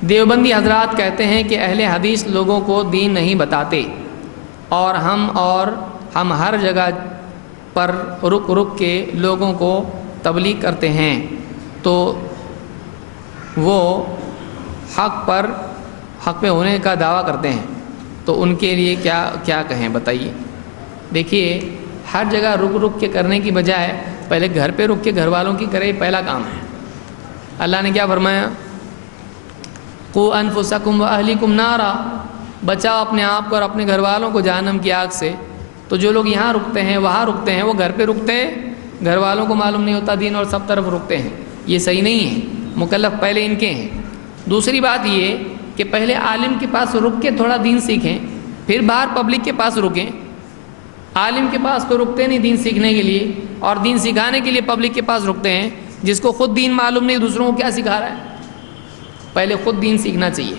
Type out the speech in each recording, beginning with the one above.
دیوبندی حضرات کہتے ہیں کہ اہل حدیث لوگوں کو دین نہیں بتاتے، اور ہم ہر جگہ پر رک رک کے لوگوں کو تبلیغ کرتے ہیں، تو وہ حق پہ ہونے کا دعویٰ کرتے ہیں، تو ان کے لیے کیا کہیں بتائیے۔ دیکھیے، ہر جگہ رک رک کے کرنے کی بجائے پہلے گھر پہ رک کے گھر والوں کی کرے، پہلا کام ہے۔ اللہ نے کیا فرمایا؟ قُوا أَنفُسَكُمْ وَأَهْلِكُمْ نَارًا، بچاؤ اپنے آپ کو اور اپنے گھر والوں کو جہنم کی آگ سے۔ تو جو لوگ یہاں رکتے ہیں وہاں رکتے ہیں، وہ گھر پہ رکتے ہیں، گھر والوں کو معلوم نہیں ہوتا دین اور سب طرف رکتے ہیں، یہ صحیح نہیں ہے۔ مکلف پہلے ان کے ہیں۔ دوسری بات یہ کہ پہلے عالم کے پاس رک کے تھوڑا دین سیکھیں، پھر باہر پبلک کے پاس رکیں۔ عالم کے پاس کوئی رکتے نہیں دین سیکھنے کے لیے، اور دین سکھانے کے لیے پبلک کے پاس رکتے ہیں۔ جس کو خود دین معلوم نہیں، دوسروں کو کیا سکھا رہا ہے؟ پہلے خود دین سیکھنا چاہیے۔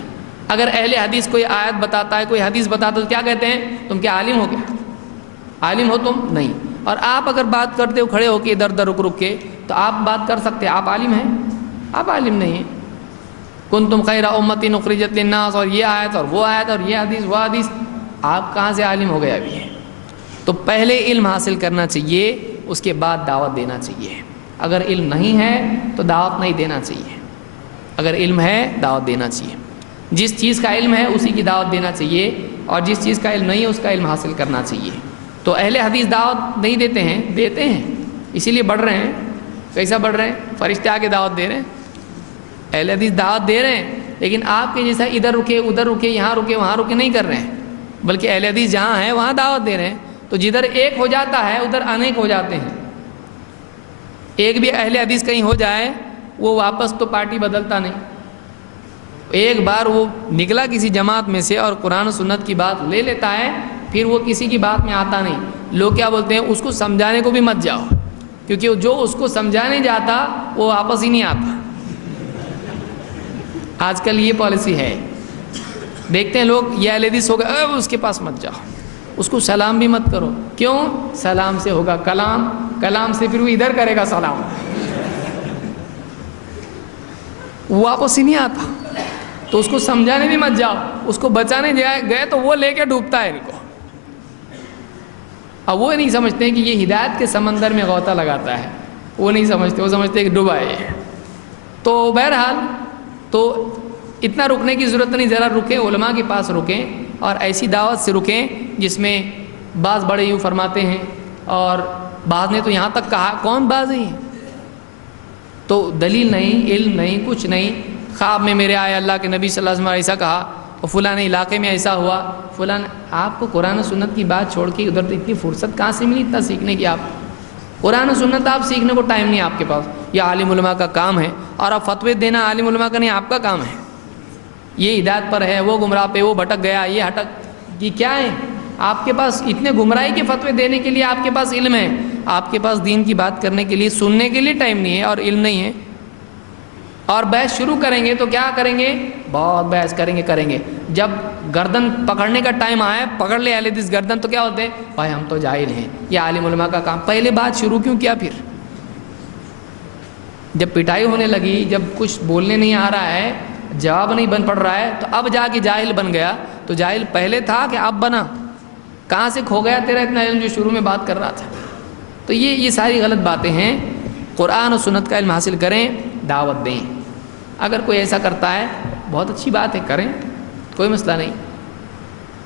اگر اہل حدیث کوئی آیت بتاتا ہے، کوئی حدیث بتاتا ہے، تو کیا کہتے ہیں؟ تم کیا عالم ہو کیا؟ عالم ہو تم؟ نہیں۔ اور آپ اگر بات کرتے ہو کھڑے ہو کے ادھر ادھر رک رک کے، تو آپ بات کر سکتے ہیں، آپ عالم ہیں؟ آپ عالم نہیں ہیں۔ کنتم خیر امۃ اخرجت للناس، اور یہ آیت اور وہ آیت اور یہ حدیث وہ حدیث، آپ کہاں سے عالم ہو گئے ابھی ہیں؟ تو پہلے علم حاصل کرنا چاہیے، اس کے بعد دعوت دینا چاہیے۔ اگر علم نہیں ہے تو دعوت نہیں دینا چاہیے، اگر علم ہے دعوت دینا چاہیے۔ جس چیز کا علم ہے اسی کی دعوت دینا چاہیے، اور جس چیز کا علم نہیں ہے اس کا علم حاصل کرنا چاہیے۔ تو اہل حدیث دعوت نہیں دیتے ہیں؟ دیتے ہیں، اسی لیے بڑھ رہے ہیں۔ کیسا بڑھ رہے ہیں؟ فرشتے آ کے دعوت دے رہے ہیں، اہل حدیث دعوت دے رہے ہیں، لیکن آپ کے جیسا ادھر رکے ادھر رکے یہاں رکے وہاں رکے نہیں کر رہے ہیں، بلکہ اہل حدیث جہاں ہے وہاں دعوت دے رہے ہیں۔ تو جدھر ایک ہو جاتا ہے ادھر انیک ہو جاتے ہیں۔ ایک بھی اہل حدیث کہیں ہو جائے، وہ واپس تو پارٹی بدلتا نہیں۔ ایک بار وہ نکلا کسی جماعت میں سے اور قرآن و سنت کی بات لے لیتا ہے، پھر وہ کسی کی بات میں آتا نہیں۔ لوگ کیا بولتے ہیں؟ اس کو سمجھانے کو بھی مت جاؤ، کیونکہ جو اس کو سمجھانے جاتا وہ واپس ہی نہیں آتا۔ آج کل یہ پالیسی ہے، دیکھتے ہیں لوگ یہ اہل حدیث ہو گئے، اس کے پاس مت جاؤ، اس کو سلام بھی مت کرو۔ کیوں؟ سلام سے ہوگا کلام، کلام سے پھر وہ ادھر کرے گا سلام، وہ واپس ہی نہیں آتا۔ تو اس کو سمجھانے بھی مت جاؤ، اس کو بچانے گئے تو وہ لے کے ڈوبتا ہے ان کو۔ اب وہ نہیں سمجھتے ہیں کہ یہ ہدایت کے سمندر میں غوطہ لگاتا ہے، وہ نہیں سمجھتے، وہ سمجھتے ہیں کہ ڈوبا ہے۔ تو بہرحال تو اتنا رکنے کی ضرورت نہیں، ذرا رکیں، علماء کے پاس رکیں، اور ایسی دعوت سے رکیں جس میں بعض بڑے یوں فرماتے ہیں، اور بعض نے تو یہاں تک کہا، کون بعض ہیں؟ تو دلیل نہیں، علم نہیں، کچھ نہیں۔ خواب میں میرے آئے اللہ کے نبی صلی اللہ علیہ وسلم ایسا کہا، اور فلاں علاقے میں ایسا ہوا، فلاں۔ آپ کو قرآن و سنت کی بات چھوڑ کے ادھر اتنی فرصت کہاں سے ملی اتنا سیکھنے کی؟ آپ قرآن و سنت آپ سیکھنے کو ٹائم نہیں آپ کے پاس، یہ عالم علماء کا کام ہے، اور اب فتوے دینا عالم علماء کا نہیں، آپ کا کام ہے۔ یہ ہدایت پر ہے، وہ گمراہ پہ، وہ بھٹک گیا، یہ ہٹک، یہ کیا ہے؟ آپ کے پاس اتنے گمراہی کے فتوے دینے کے لیے آپ کے پاس علم ہے، آپ کے پاس دین کی بات کرنے کے لیے، سننے کے لیے ٹائم نہیں ہے اور علم نہیں ہے۔ اور بحث شروع کریں گے تو کیا کریں گے؟ بہت بحث کریں گے۔ جب گردن پکڑنے کا ٹائم آئے، پکڑ لے اہل حدیث گردن، تو کیا ہوتے ہیں؟ بھائی ہم تو جاہل ہیں، یہ عالم علماء کا کام۔ پہلے بات شروع کیوں کیا؟ پھر جب پٹائی ہونے لگی، جب کچھ بولنے نہیں آ رہا ہے، جواب نہیں بن پڑ رہا ہے، تو اب جا کے جاہل بن گیا۔ تو جاہل پہلے تھا کہ اب بنا؟ کہاں سے کھو گیا تیرا اتنا علم جو شروع میں بات کر رہا تھا؟ تو یہ ساری غلط باتیں ہیں۔ قرآن و سنت کا علم حاصل کریں، دعوت دیں۔ اگر کوئی ایسا کرتا ہے بہت اچھی بات ہے، کریں، کوئی مسئلہ نہیں۔